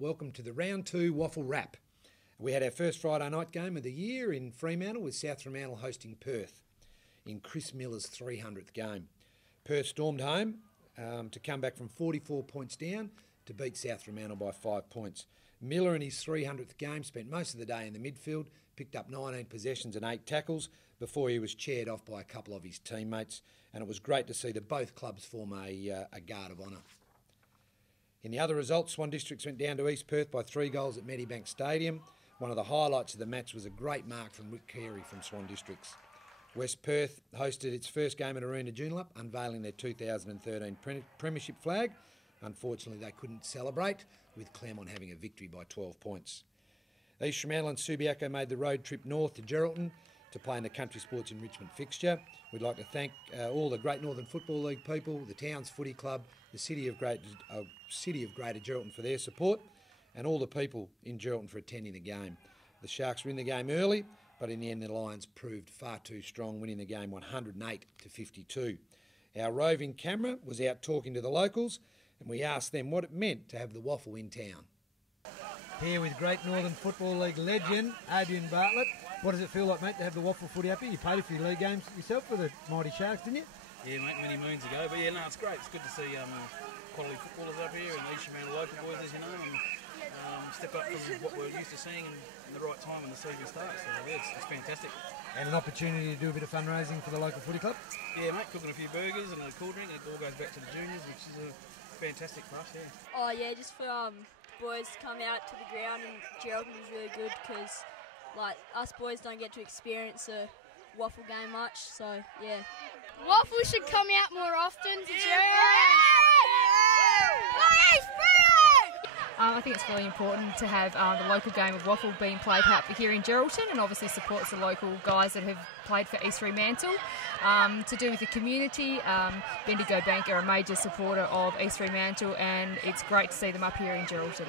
Welcome to the Round 2 WAFL Wrap. We had our first Friday night game of the year in Fremantle with South Fremantle hosting Perth in Chris Miller's 300th game. Perth stormed home to come back from 44 points down to beat South Fremantle by 5 points. Miller in his 300th game spent most of the day in the midfield, picked up 19 possessions and 8 tackles before he was chaired off by a couple of his teammates, and it was great to see that both clubs form a guard of honour. In the other results, Swan Districts went down to East Perth by 3 goals at Medibank Stadium. One of the highlights of the match was a great mark from Rick Carey from Swan Districts. West Perth hosted its first game at Arena Joondalup, unveiling their 2013 Premiership flag. Unfortunately, they couldn't celebrate, with Claremont having a victory by 12 points. East Fremantle and Subiaco made the road trip north to Geraldton to play in the Country Sports Enrichment fixture. We'd like to thank all the Great Northern Football League people, the Towns Footy Club, the City of Greater Geraldton for their support, and all the people in Geraldton for attending the game. The Sharks were in the game early, but in the end the Lions proved far too strong, winning the game 108 to 52. Our roving camera was out talking to the locals, and we asked them what it meant to have the WAFL in town. Here with Great Northern Football League legend Adrian Bartlett. What does it feel like, mate, to have the WAFL footy up here? You played a few league games yourself for the Mighty Sharks, didn't you? Yeah, mate, many moons ago. But yeah, no, it's great. It's good to see quality footballers up here and East Fremantle local boys, as you know, and step up from what we're used to seeing in the right time when the season starts. So yeah, it's fantastic. And an opportunity to do a bit of fundraising for the local footy club? Yeah, mate, cooking a few burgers and a cool drink, and it all goes back to the juniors, which is fantastic for us, yeah. Oh yeah, just for boys to come out to the ground in Geraldton is really good because like us boys don't get to experience a WAFL game much, so yeah. WAFL should come out more often to Geraldton. I think it's really important to have the local game of WAFL being played here in Geraldton, and obviously supports the local guys that have played for East Fremantle. To do with the community, Bendigo Bank are a major supporter of East Fremantle, and it's great to see them up here in Geraldton.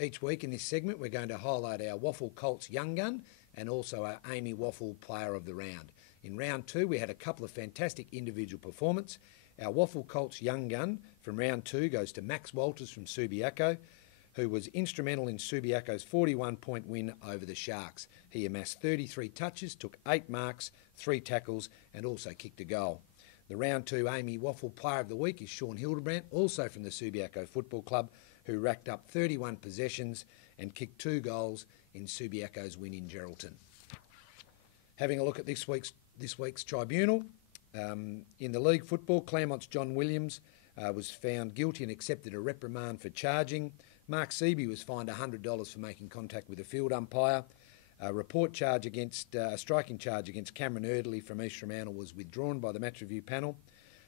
Each week in this segment we're going to highlight our WAFL Colts Young Gun and also our Amy WAFL Player of the Round. In round 2 we had a couple of fantastic individual performances. Our WAFL Colts Young Gun from round 2 goes to Max Walters from Subiaco, who was instrumental in Subiaco's 41-point win over the Sharks. He amassed 33 touches, took 8 marks, 3 tackles and also kicked a goal. The round 2 Amy WAFL Player of the Week is Sean Hildebrandt, also from the Subiaco Football Club, who racked up 31 possessions and kicked 2 goals in Subiaco's win in Geraldton. Having a look at this week's tribunal, in the league football, Claremont's John Williams was found guilty and accepted a reprimand for charging. Mark Seaby was fined $100 for making contact with a field umpire. A striking charge against Cameron Erdley from East Fremantle was withdrawn by the match review panel.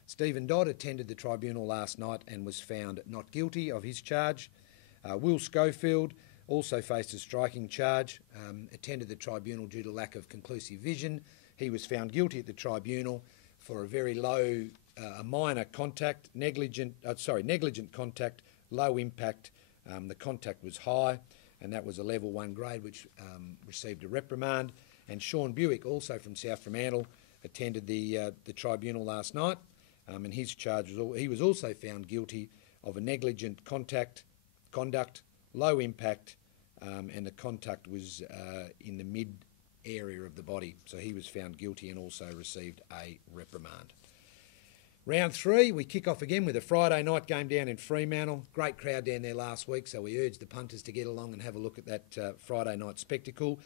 Stephen Dodd attended the tribunal last night and was found not guilty of his charge. Will Schofield also faced a striking charge, attended the tribunal due to lack of conclusive vision. He was found guilty at the tribunal for a very low, minor contact, negligent contact, low impact. The contact was high, and that was a level 1 grade, which received a reprimand. And Sean Buick, also from South Fremantle, attended the tribunal last night, and his charge he was also found guilty of a negligent conduct, low impact, and the contact was in the mid area of the body. So he was found guilty and also received a reprimand. Round 3, we kick off again with a Friday night game down in Fremantle. Great crowd down there last week, so we urge the punters to get along and have a look at that Friday night spectacle.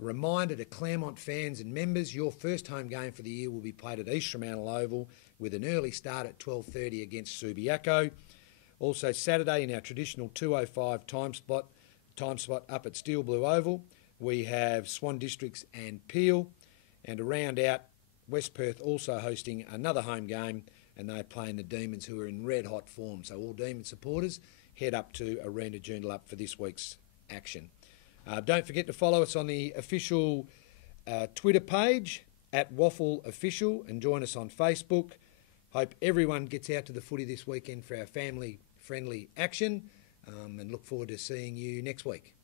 A reminder to Claremont fans and members, your first home game for the year will be played at East Fremantle Oval with an early start at 12:30 against Subiaco. Also Saturday in our traditional 2:05 time spot up at Steel Blue Oval, we have Swan Districts and Peel. And to round out, West Perth also hosting another home game, and they're playing the Demons, who are in red hot form. So all Demon supporters, head up to Arena Joondalup for this week's action. Don't forget to follow us on the official Twitter page at WAFL Official, and join us on Facebook. Hope everyone gets out to the footy this weekend for our family-friendly action, and look forward to seeing you next week.